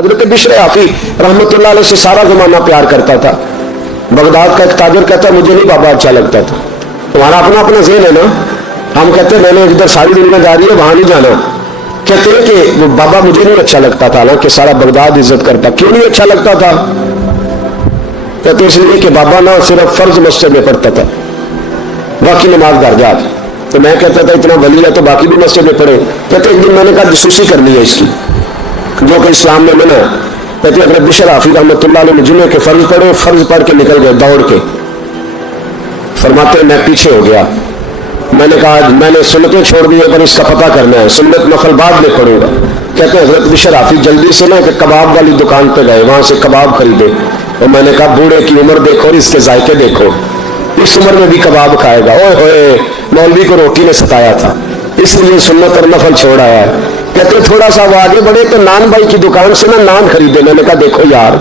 حضرت بشر حافی रहमतुल्लाह अलैह से सारा जमाना प्यार करता था। बगदाद का एक ताजर कहता मुझे नहीं बाबा अच्छा लगता था। तुम्हारा अपना अपना ज़हन है ना। हम कहते हैं मैंने इधर सारी दुनियादारी है वहां नहीं जाना। कहते हैं कि वो बाबा मुझे नहीं अच्छा लगता था, हालांकि सारा बगदाद इज्जत करता। क्यों नहीं अच्छा लगता था? कहते इसलिए कि बाबा ना सिर्फ फर्ज मस्जिद में पढ़ता था, बाकी नमाज घर जा। तो मैं कहता था इतना वली है तो बाकी भी मस्जिद में पढ़े। कहते एक दिन मैंने कहा जसूसी करनी है इसकी, जो कि इस्लाम में मना। कहते हज़रत बिशर हाफी रहमतुल्लाह अलैह ने जुमे के फर्ज पढ़े, फर्ज पढ़ के निकल गए दौड़ के। फरमाते मैं पीछे हो गया। मैंने कहा मैंने सुन्नतें छोड़ दी है पर इसका पता करना है, सुन्नत नफल बाद में पढ़ूंगा। कहते हज़रत बिशर हाफी जल्दी से ना एक कबाब वाली दुकान पे गए, वहां से कबाब खरीदे। और मैंने कहा बूढ़े की उम्र देखो और इसके जायके देखो, इस उम्र में भी कबाब खाएगा। ओए होए, मौलवी को रोटी ने सताया था इसलिए सुन्नत और नफल छोड़ आया है। कहते थोड़ा सा वो आगे बढ़े तो नान भाई की दुकान से ना नान खरीदे। मैंने कहा देखो यार,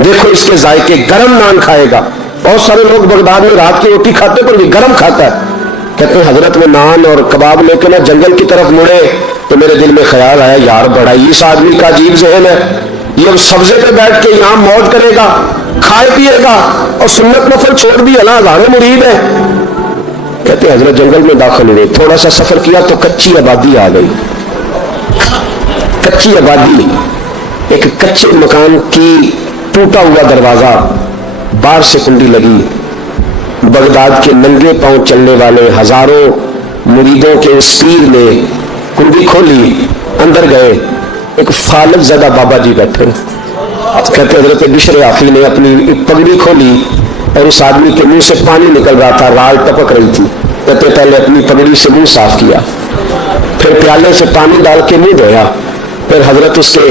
देखो इसके जायके, गरम नान खाएगा। बहुत सारे लोग बगदाद में रात की रोटी खाते पर ये गरम खाता है। कहते हैं हजरत वो नान और कबाब लेकर ना जंगल की तरफ मुड़े तो मेरे दिल में ख्याल आया यार बड़ा इस आदमी का अजीब ज़हन है, ये अब सब्जे पे बैठ के यहाँ मौज करेगा, खाए पिएगा और सुन्नत नफल छोड़ दी। अल्लाह हजारों मुरीद है। कहते हजरत जंगल में दाखिल हुए, थोड़ा सा सफर किया तो कच्ची आबादी आ गई। कच्ची आबादी, एक कच्चे मकान की टूटा हुआ दरवाजा, बाहर से कुंडी लगी। बगदाद के नंगे पांव चलने वाले हजारों मुरीदों के उस पीर ने कुंडी खोली, अंदर गए। एक फालत ज़दा बाबा जी बैठे। कहते हजरत बिशर हाफी ने अपनी पगड़ी खोली और उस आदमी के मुंह से पानी निकल रहा था, राल टपक रही थी। कहते पहले अपनी पगड़ी से मुंह साफ किया, फिर प्याले से पानी डाल के मुंह धोया, फिर हजरत उसके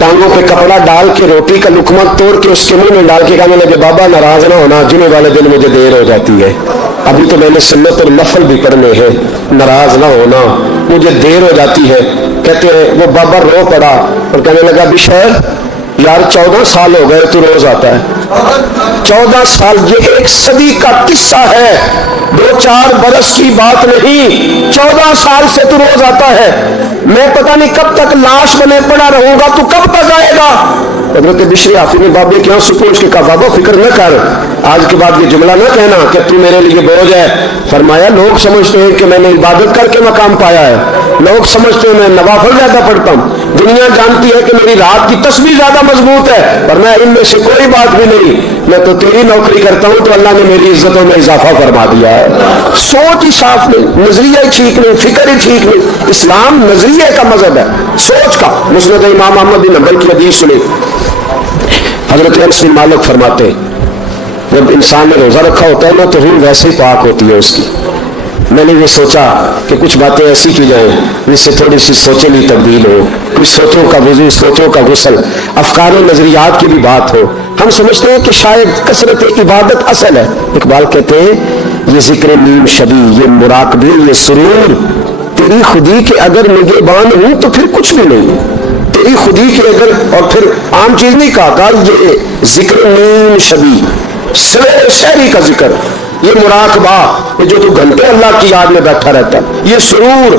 टांगों पे कपड़ा डाल के रोटी का लुकमा तोड़ के उसके मुंह में डाल के कहने लगे बाबा नाराज ना होना, जुमे वाले दिन मुझे देर हो जाती है, अभी तो मैंने सुन्नत और नफल भी पढ़ने हैं, नाराज ना होना, मुझे देर हो जाती है। कहते हैं वो बाबा रो पड़ा और कहने लगा बिशर यार 14 साल हो गए तू रोज आता है। 14 साल, ये एक सदी का किस्सा है, 2-4 बरस की बात नहीं। 14 साल से तू रोज आता है, मैं पता नहीं कब तक लाश बने पड़ा रहूंगा, तू कब तक आएगा? हजरत बिशर हाफी ने बाबे के आंसू पोंछ के कहा बाबा फिक्र न कर, आज के बाद ये जुमला ना कहना कि तू मेरे लिए बोझ है। फरमाया लोग समझते हैं कि मैंने इबादत करके मकाम पाया है, लोग समझते हैं मैं नवाफल ज्यादा पढ़ता हूँ, दुनिया जानती है कि मेरी रात की तस्बीह ज्यादा मजबूत है, पर मैं इनमें से कोई बात भी नहीं। मैं तो तेरी नौकरी करता हूँ तो अल्लाह ने मेरी इज्जतों में इजाफा फरमा दिया है। सोच ही साफ नहीं, नजरिया ही ठीक नहीं, फिक्र ही ठीक नहीं। इस्लाम नजरिए का मजहब है, सोच का। मुस्नद इमाम अहमद बिन हंबल की हदीस सुनी, हजरत अनस बिन मालिक फरमाते जब इंसान ने रोजा रखा होता है ना तो रूह वैसे ही पाक होती है उसकी। मैंने ये सोचा कि कुछ बातें ऐसी की जाए जिससे थोड़ी सी सोचें भी तब्दील हो, कुछ सोचों का वजू, सोचों का गुस्ल, अफकार और नजरियात की भी बात हो। हम समझते हैं कि शायद कसरत इबादत असल है। इकबाल कहते हैं ये जिक्र नीम शबी, ये मुराकबे, ये सुरूर, तेरी खुदी के अगर निगहबान हूं तो फिर कुछ भी नहीं, तेरी खुदी के अगर, और फिर आम चीज नहीं कहा, ये जिक्र नीम शबी, सवेरे शहरी का जिक्र, ये मुराकबा, ये जो तू घंटे अल्लाह की याद में बैठा रहता, ये सुरूर,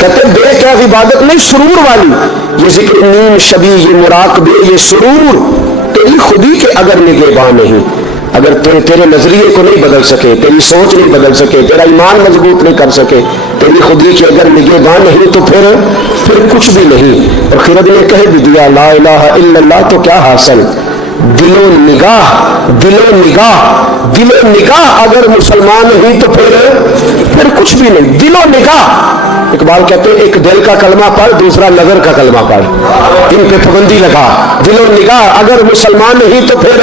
कहते बेकैफ इबादत नहीं सुरूर वाली, ये जिक्र नीम शबी, ये मुराकबे, ये सुरूर, तेरी खुदी के अगर निगहबान नहीं, अगर तेरे नजरिए को नहीं बदल सके, तेरी सोच नहीं बदल सके, तेरा ईमान मजबूत नहीं कर सके, तेरी खुदी की अगर निगहबान नहीं तो फिर कुछ भी नहीं। और खिरद ने कह भी दिया ला इलाहा इल्लल्लाह तो क्या हासिल, दिलो निगाह, दिलो निगाह, दिलो निगाह अगर मुसलमान नहीं तो फिर कुछ भी नहीं। दिलो निगाह, इकबाल कहते हैं एक दिल का कलमा पढ़, दूसरा नजर का कलमा पढ़, इन पे पाबंदी लगा। दिलो निगाह अगर मुसलमान नहीं तो फिर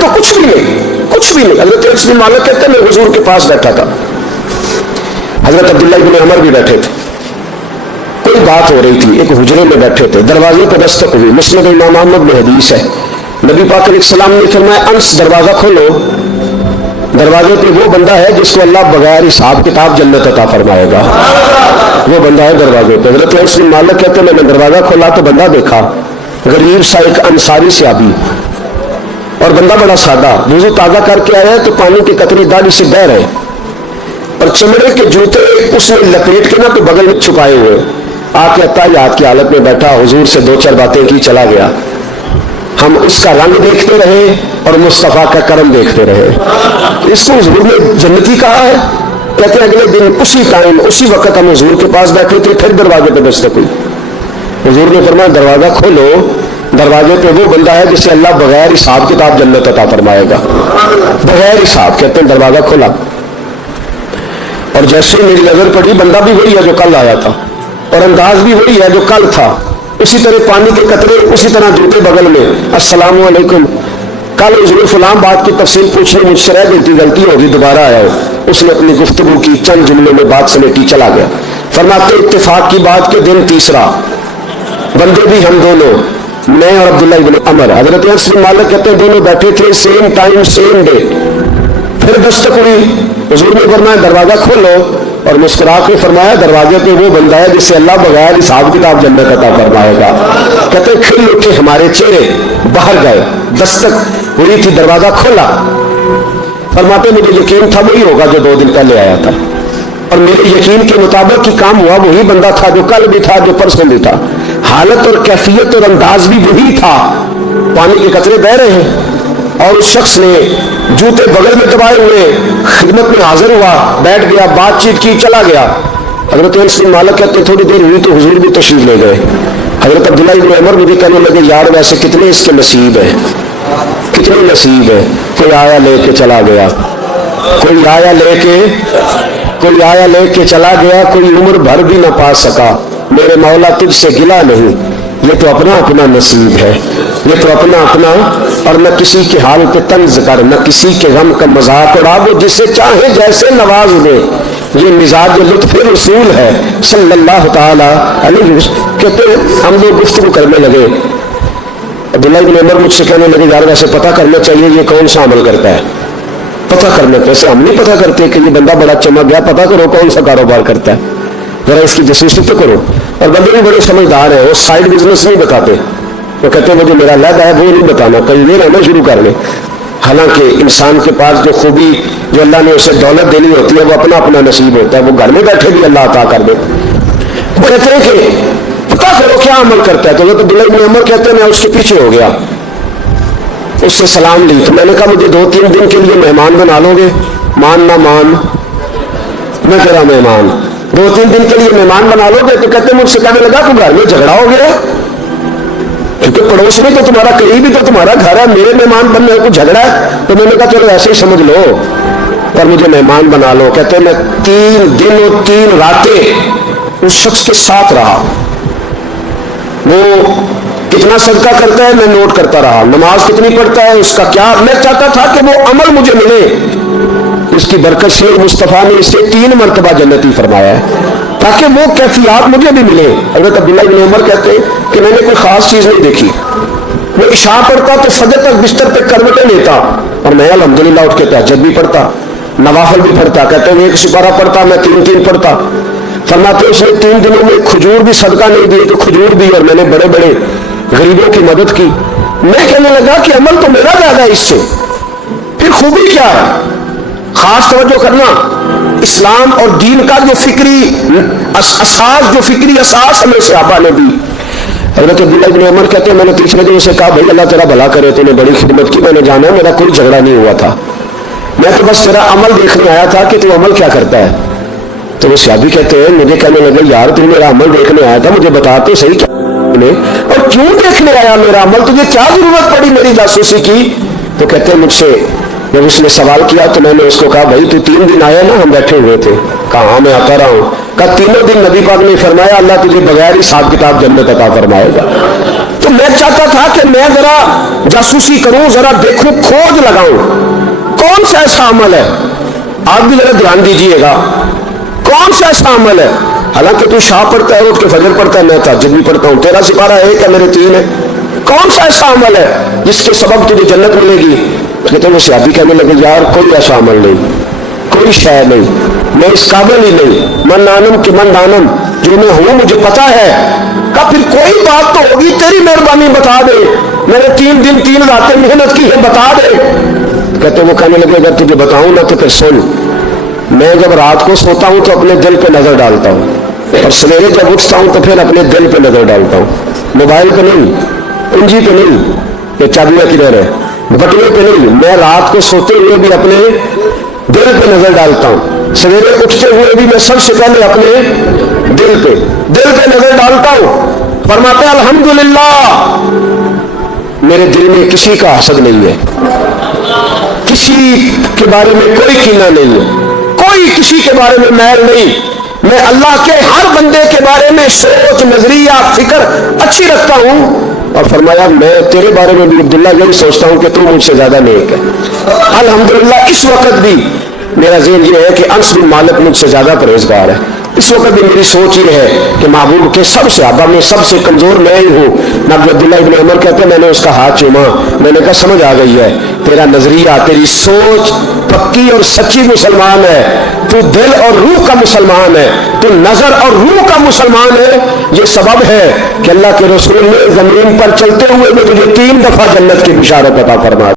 तो कुछ भी नहीं, कुछ भी नहीं। हजरत अनस बिन मालिक कहते हैं मैं हुजूर के पास बैठा था, हजरत अब्दुल्लाह इब्न उमर भी बैठे थे, कोई बात हो रही थी, एक हुजरे में बैठे थे, दरवाजे पर दस्तक हुई। मुस्नद इमाम अहमद में हदीस है, नबी पाक अलैहिस्सलाम ने फरमाया अंस दरवाजा खोलो, दरवाजे पे वो बंदा है जिसको अल्लाह बगैर हिसाब किताब जन्नत अता फरमाएगा, वो बंदा है दरवाजे पे। हजरत अनस बिन मालिक कहते हैं मैंने दरवाजा खोला तो बंदा देखा, गरीब सा एक अंसारी से आबी, और बंदा बड़ा सादा, वुजू ताजा करके आया तो पानी के कतरे दाढ़ी से बह रहे, और चमड़े के जूते उसने लपेट के ना तो बगल में छुपाए हुए, आके अत्ताहियात की हालत में बैठा, हुजूर से दो चार बातें की, चला गया। हम उसका रंग देखते रहे और मुस्तफ़ा का करम देखते रहे। इसको हुजूर ने जन्नती कहा है। कहते हैं अगले दिन उसी टाइम उसी वक्त हम हुजूर के पास बैठे थे, फिर दरवाजे पे दस्तक हुई। हुजूर ने फरमाया दरवाजा खोलो, दरवाजे पे वो बंदा है जिसे अल्लाह बगैर हिसाब किताब जन्नत अता फरमाएगा, बगैर हिसाब। कहते हैं दरवाजा खोला और जैसे मेरी नजर पड़ी, बंदा भी वही है जो कल आया था और अंदाज भी वही है जो कल था, उसी तरह पानी के कतरे, उसी तरह जूते बगल में, अस्सलाम वालेकुम। कल हुजूर फलां बात की तफसील पूछने मुझसे रह गई थी, गलती होगी, दोबारा आया हो। उसने अपनी गुफ्तगू की, चंद जुमलों में बात समेटी, चला गया। फरमाते इत्तेफाक की बात के दिन तीसरा, बंदे भी हम दोनों, मैं और अब्दुल्लाह इब्न अमर, हजरत अनस बिन मालिक कहते हैं दोनों बैठे थे, सेम टाइम सेम डे। फिर दस्तक हुई, हुजूर ने फरमाया दरवाजा खोलो और मुस्कुरा के फरमाया दरवाजे पे वो बंदा है जिससे अल्लाह बगैर हिसाब किताब जन्नत अता फरमाएगा। कहते खिल उठे हमारे चेहरे, बाहर गए, दस्तक हुई थी, दरवाजा खोला। फरमाते मुझे यकीन था वही होगा जो 2 दिन पहले आया था, और मेरे यकीन के मुताबिक कि काम हुआ वही बंदा था जो कल भी था, जो परसों भी था। हालत और कैफियत और अंदाज भी वही था। पानी के कतरे बह रहे हैं और उस शख्स ने जूते बगल में दबाए हुए खिदमत में हाजिर हुआ, बैठ गया, बातचीत की, चला गया। हजरत अनस बिन मालिक कहते थोड़ी देर हुई तो हुजूर भी तशरीफ ले गए। हजरत अब्दुल्ला इब्न उमर मुझे कहने लगे यार वैसे कितने इसके नसीब है, कितने नसीब है। कोई आया लेके चला गया, कोई आया लेके चला गया, कोई उम्र भर भी ना पा सका। मेरे मौला तुझसे गिला नहीं, ये तो अपना अपना नसीब है, ये तो अपना अपना। और न किसी के हाल पे तंज कर, न किसी के गम का मजाक उड़ा, वो जिसे चाहे जैसे नवाज दे, ये मिजाज लुत्फ़ रसूल है सल्लल्लाहु ताला अलैहि वसल्लम। कहते हम लोग गुफ्तगू करने लगे। अब्दुल्लाह इब्न उमर मुझसे कहने लगे यार वैसे पता करना चाहिए ये कौन सा अमल करता है। पता करना कैसे, हम नहीं पता करते कि ये बंदा बड़ा चमक गया, पता करो कौन सा कारोबार करता है, जरा इसकी जासूसी तो करो। और बंदे भी बड़े समझदार है, वो साइड बिजनेस नहीं बताते, वो कहते हैं मुझे मेरा लहदा है वो नहीं बताना, कहीं ये रहना शुरू कर ले। हालांकि इंसान के पास जो खूबी जो अल्लाह ने उसे दौलत देनी होती है वो अपना अपना नसीब होता है, वो घर में बैठे भी अल्लाह अता कर दे। वो कहते हैं कि पता करो क्या अमल करता है। तो अब्दुल्लाह इब्न उमर कहते हैं मैं उसके पीछे हो गया, उससे सलाम ली। तो मैंने कहा मुझे 2-3 दिन के लिए मेहमान बना लोगे? मान ना मान, मैं कह रहा मेहमान 2-3 दिन के लिए मेहमान बना लोगे? तो कहते मुझसे कहने लगा तो घर में झगड़ा हो गया, क्योंकि पड़ोस में तो तुम्हारा, करीब ही तो तुम्हारा घर है, मेरे मेहमान बनने को झगड़ा है। तो मैंने कहा चलो ऐसे ही समझ लो पर मुझे मेहमान बना लो। कहते मैं 3 दिन और 3 रातें उस शख्स के साथ रहा। वो कितना सदका करता है मैं नोट करता रहा, नमाज कितनी पढ़ता है उसका क्या, मैं चाहता था कि वो अमल मुझे मिले। इसकी बरकत से मुस्तफ़ा ने इसे 3 मरतबा जन्नती फरमाया है ताकि वो कैफियत मुझे भी मिले। हज़रत अब्दुल्ला इब्न उमर कहते कि मैंने कोई खास चीज नहीं देखी, वो इशा पढ़ता तो फजर तक बिस्तर पे करवटें लेता और मैं अल्हम्दुलिल्लाह उठ के तहज्जुद भी पढ़ता, नवाफिल भी पढ़ता। कहते हैं 1 सिपारा पढ़ता, मैं 3-3 पढ़ता। फरमाते उसने 3 दिनों में खजूर भी सदका नहीं दिए तो खजूर दी और मैंने बड़े बड़े गरीबों की मदद की। मैं कहने लगा कि अमल तो मेरा ज्यादा है इससे, फिर खूबी क्या है? खास तवज्जो करना, इस्लाम और दीन का जो फिक्री असास, जो फिक्री असास हमें सहाबा ने दी। हज़रत अब्दुल्लाह इब्न उमर कहते हैं मैंने तीसरे दिन उसे कहा भाई अल्लाह तेरा भला करे, तूने बड़ी खिदमत की, मैंने जाना मेरा कोई झगड़ा नहीं हुआ था, मैं तो बस तेरा अमल देखने आया था कि तू अमल क्या करता है। तो वो सहाबी कहते हैं मुझे कहने लगे यार तू मेरा अमल देखने आया था, मुझे बता तो सही क्या और क्यों देखने आया मेरा अमल, तुझे क्या जरूरत पड़ी मेरी जासूसी की? तो कहते हैं मुझसे जब उसने सवाल किया तो मैंने उसको कहा भाई तू 3 दिन आया ना, हम बैठे हुए थे। कहा मैं आता रहा हूँ। कहा 3 दिन नबी पाक ने फरमाया अल्लाह तुझे बगैर हिसाब किताब जन्नत अता फरमाएगा। तो मैं चाहता था कि मैं जरा जासूसी करूं, जरा देखूं, खोज लगाऊं कौन सा ऐसा अमल है। आप भी जरा ध्यान दीजिएगा कौन सा ऐसा अमल है। हालांकि तू शाह पढ़ता है, उठ के फजर पढ़ता है, मैं तहज्जुद भी पढ़ता हूँ, तेरा सिपारा 1 है मेरे 3 है, कौन सा ऐसा अमल है जिसके सबब तुझे जन्नत मिलेगी? कहते वो सहाबी कहने लगे यार कोई ऐसा अमल नहीं, कोई शय नहीं, मैं इस काबिल ही नहीं, मन दानम के मन दानम, जो मैं हूं मुझे पता है। का फिर कोई बात तो होगी, तेरी मेहरबानी बता दे, मैंने 3 दिन 3 रातें मेहनत की है, बता दे। कहते वो कहने लगे अगर तुझे बताऊं ना तो फिर सुन, मैं जब रात को सोता हूं तो अपने दिल पे नजर डालता हूं, और सवेरे जब उठता हूं तो फिर अपने दिल पे नजर डालता हूं, मोबाइल पे नहीं, कुंजी पे नहीं, ये चाबियां किधर है, बटुए पे नहीं। मैं रात को सोते हुए भी अपने दिल पे नजर डालता हूं, सवेरे उठते हुए भी मैं सबसे पहले अपने दिल पे नजर डालता हूं। फरमाते हैं अल्हम्दुलिल्लाह, मेरे दिल में किसी का हसद नहीं है, किसी के बारे में कोई कीना नहीं है, कोई किसी के बारे में मैल नहीं। मैं अल्लाह के हर बंदे के बारे में सोच, नजरिया, फिक्र अच्छी रखता हूं। और फरमाया मैं तेरे बारे में भी अब्दुल्ला यही सोचता हूं कि तू मुझसे ज्यादा नेक है। अल्हम्दुलिल्लाह इस वक्त भी मेरा ज़हन ये है कि अंस बिन मालिक मुझसे ज्यादा परहेजगार है। इस वक्त भी मेरी सोच ये है कि महबूब के सब सहाबा में सबसे कमजोर मैं ही हूँ। नबी अब्दुल्लाह इब्न उमर कहते हैं मैंने उसका हाथ चूमा, मैंने कहा समझ आ गई है, तेरा नजरिया, तेरी सोच पक्की और सच्ची मुसलमान है, तू दिल और रूह का मुसलमान है, तू नजर और रूह का मुसलमान है। ये सबब है कि अल्लाह के रसूल ने जमीन पर चलते हुए मुझे 3 दफा जन्नत की बिशारत अता फरमा।